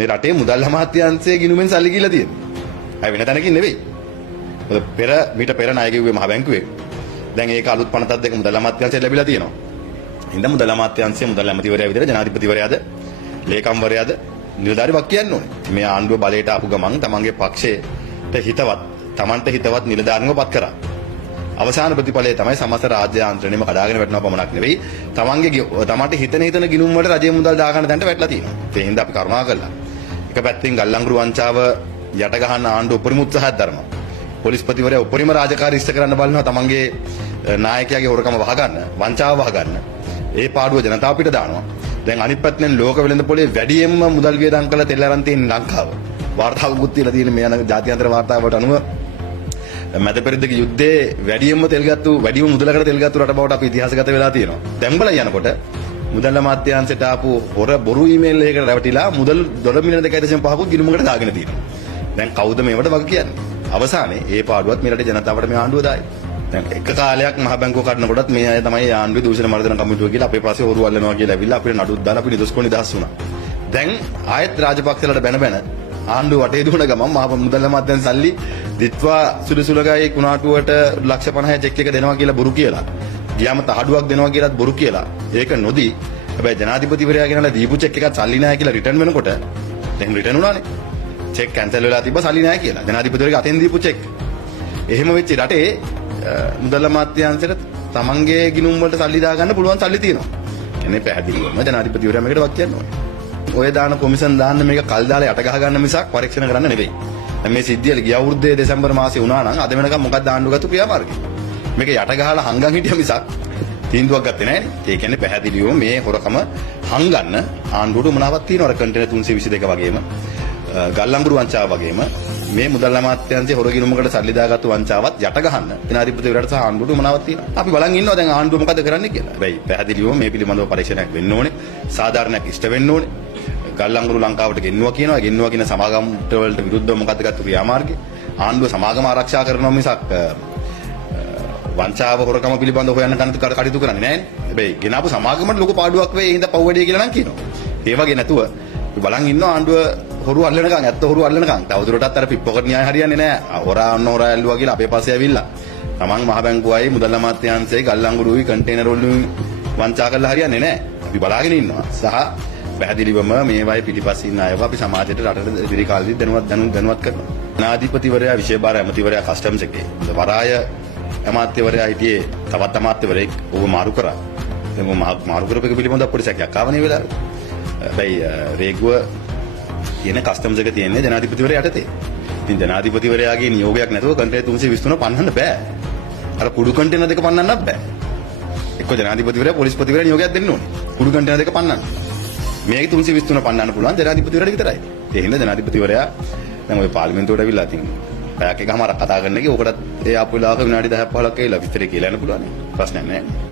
මේ රටේ මුදල් අමාත්‍යාංශයේ ගිණුමෙන් සල්ලි කියලා තියෙනවා. අය වෙන තැනකින් නෙවෙයි. මීට පෙර ණය ගෙව්වේ මහ බැංකුවේ. දැන් ඒක අලුත් පනතක් දෙක මුදල් අමාත්‍යාංශයට ලැබිලා තියෙනවා. හින්දා මුදල් අමාත්‍යාංශයේ මුදල් ඇමතිවරයා විදිහට ජනාධිපතිවරයාද ලේකම්වරයාද නිලධාරිවක් කියන්න ඕනේ. මේ ආණ්ඩුව බලයට ආපු ගමන් තමන්ගේ පක්ෂයට හිතවත්, තමන්ට හිතවත් නිලධාරිනව පත් කරා. අවසාන ප්‍රතිඵලය තමයි සමස්ත රාජ්‍ය යාන්ත්‍රණයම කඩාගෙන වැටෙනවා පමණක් නෙවෙයි, තමන්ට හිතන ගිණුම් වලට රජයේ මුදල් දාගන්න තැනට වැටලා තියෙනවා. ඒ හින්දා අපි කරුණා කරලා එක පැත්තෙන් ගල්ලංගුරු වංචාව යට ගහන්න ආණ්ඩුව උපරිම උත්සාහයක් දරනවා. පොලිස්පතිවරයා උපරිම රාජකාරී ඉෂ්ට කරන්න බලනවා තමන්ගේ නායකයාගේ හොරකම වහගන්න, වංචාව වහගන්න. ඒ පාඩුව ජනතාව පිට දානවා. දැන් අනිත් පැත්තෙන් ලෝක වෙළඳ පොලේ වැඩියෙන්ම මුදල් වියදම් කළ තෙල් අරන් තියෙන ලංකාව. වාර්තාවකුත් තියලා තියෙන මේ යන ජාත්‍යන්තර වාර්තාවට අනුව මැද පෙරදිග යුද්ධයේ වැඩියෙන්ම මුදලකට තෙල් ගත්තු රට බවට අපි ඉතිහාසගත වෙලා තියෙනවා. දැන් බලන්න යනකොට මුදල් අමාත්‍යාංශයට ආපු බොරු ඊමේල් එකකට රැවටිලා මුදල් $2 මිලියන 2.5ක් ගිණුමකට දාගෙන තියෙනවා. දැන් කවුද මේවට වග කියන්නේ? අවසානයේ ඒ පාඩුවත් මේ රටේ ජනතාවට මේ ආණ්ඩුව දායි. දැන් එක කාලයක් මහ බැංකුව කඩනකොටත් මේ අය තමයි ආණ්ඩුවේ දූෂණ මර්දන කමිටුව කියලා අපේ පස්සේ හොරු අල්ලනවා කියලා ඇවිල්ලා අපිට නඩුත් දාලා අපි නිදොස් කො නිදහස් වුණා. දැන් ආයෙත් රාජපක්ෂලට බැන ආණ්ඩුව වටේ දුවන ගමන් මහ මුදල් අමාත්‍යාංශ සල්ලි දිත්වා සුළුසුලගයි කුණාටුවට $150 චෙක් එක දෙනවා කියලා බොරු කියලා. ගියාම තහඩුවක් දෙනවා කියලාත් බොරු කියලා. ඒක නොදී හැබැයි ජනාධිපතිවරයා ගෙනලා දීපු චෙක් එකත් සල්ලි නැහැ කියලා රිටර්න් වෙනකොට එහෙම රිටර්න් වුණානේ. චෙක් කැන්සල් වෙලා තිබ්බ සල්ලි නැහැ කියලා. ජනාධිපතිවරයාගේ අතෙන් දීපු චෙක්. එහෙම වෙච්ච රටේ මුදල් අමාත්‍යාංශයට තමන්ගේ ගිණුම් වලට සල්ලි දාගන්න පුළුවන් සල්ලි තියෙනවා. එන්නේ පැහැදිලිවම ජනාධිපතිවරයා මේකට වක් කියන්න ඕනේ. ඔය දාන කොමිෂන් දාන්න මේක කල් දාලා යට ගහ ගන්න මිසක් පරීක්ෂණ කරන්න නෙවෙයි. දැන් මේ සිද්ධිය ගිය අවුරුද්දේ දෙසැම්බර් මාසේ වුණා නම් අද වෙනකම් මොකක්ද ආණ්ඩුව ගත්ත ක්‍රියාමාර්ගය? මේක යට ගහලා හංගන් හිටිය මිසක් තීන්දුවක් ගත්තේ නැහැනේ. ඒ කියන්නේ පැහැදිලිවම මේ හොරකම හංගන්න ආණ්ඩුවට මොනවත් තියෙනවද? කන්ටේනර් 322 වගේම ගල්ලංගුරු වංචාව වගේම මේ මුදල් අමාත්‍යාංශයේ හොරගිණුමකට සල්ලි දාගත්තු වංචාවත් යට ගහන්න ජනාධිපතිවරයාට සහ ආණ්ඩුවට මොනවත් තියෙනවා. අපි බලන් ඉන්නවා දැන් ආණ්ඩුව මොකද කරන්නේ කියලා. හැබැයි පැහැදිලිවම මේ පිළිබඳව පරීක්ෂණයක් වෙන්න ඕනේ. සාධාරණයක් ඉෂ්ට වෙන්න ඕනේ. ගල්ලංගුරු ලංකාවට ගෙන්නවා කියන සමාගම්ට වලට විරුද්ධව මොකද ගත්ත ක්‍රියාමාර්ගය? ආණ්ඩුව සමාගම ආරක්ෂා කරනවා මිසක් වංචාව හොරකම පිළිබඳව හොයන්න කටයුතු කරන්නේ නැහැ. හැබැයි ගෙනාපු සමාගමට ලොකු පාඩුවක් වෙයි හින්දා පව්වැඩිය කියලා නම් කියනවා. ඒ වගේ නැතුව අපි බලන් ඉන්නවා ආණ්ඩුව හොරු අල්ලනකම් ඇත්ත හොරු අල්ලනකම් තවදුරටත් අර පිප්පොකට් න්‍යාය හරියන්නේ නැහැ. හොරා ඇල්ලුවා කියලා අපේ පස්සේ ඇවිල්ලා තමන් මහ බැංකුවයි මුදල් අමාත්‍යාංශයේ ගල්ලංගුරුයි කන්ටේනර් වලින් වංචා කරලා හරියන්නේ නැහැ. අපි බලාගෙන ඉන්නවා. සහ පැහැදිලිවම මේ වගේ පිටිපස්සින් අයව අපි සමාජයට රටට ඉදිරි කාලෙදි දැනුවත් කරනවා. නාධිපතිවරයා විශේෂ අමාත්‍යවරයා කස්ටම්ස් එකේ වරාය අමාත්‍යවරයා හිටියේ තවත් අමාත්‍යවරයෙක් ඌව මාරු කරා. දැන් මාරු කරපු එක පිළිබඳව පොඩි සැකයක් ආවනේ වෙලාවට. හැබැයි රේගුව කියන කස්ටම්ස් එක තියෙන්නේ ජනාධිපතිවරයා යටතේ. ඉතින් ජනාධිපතිවරයාගේ නියෝගයක් නැතුව කන්ටේනර් 323 පන්නන්න බෑ. අර කුඩු කන්ටේනර් දෙක පන්නන්නත් බෑ. එක්ක ජනාධිපතිවරයා පොලිස්පතිවරයා නියෝගයක් දෙන්න ඕනේ. කුඩු කන්ටේනර් දෙක පන්නන්න. මේක 323 පන්නන්න පුළුවන් ජනාධිපතිවරයාට විතරයි. ඒ හින්දා ජනාධිපතිවරයා දැන් ওই පාර්ලිමේන්තුවට අවිල්ලා තින් පැයක් එකමාරක් කතා කරන එකේ ඕකටත් ඒ ආපු වෙලාවක විනාඩි 10ක් 15ක් කියලා විතරේ කියලා යන්න පුළුවන්. ප්‍රශ්නයක් නැහැ.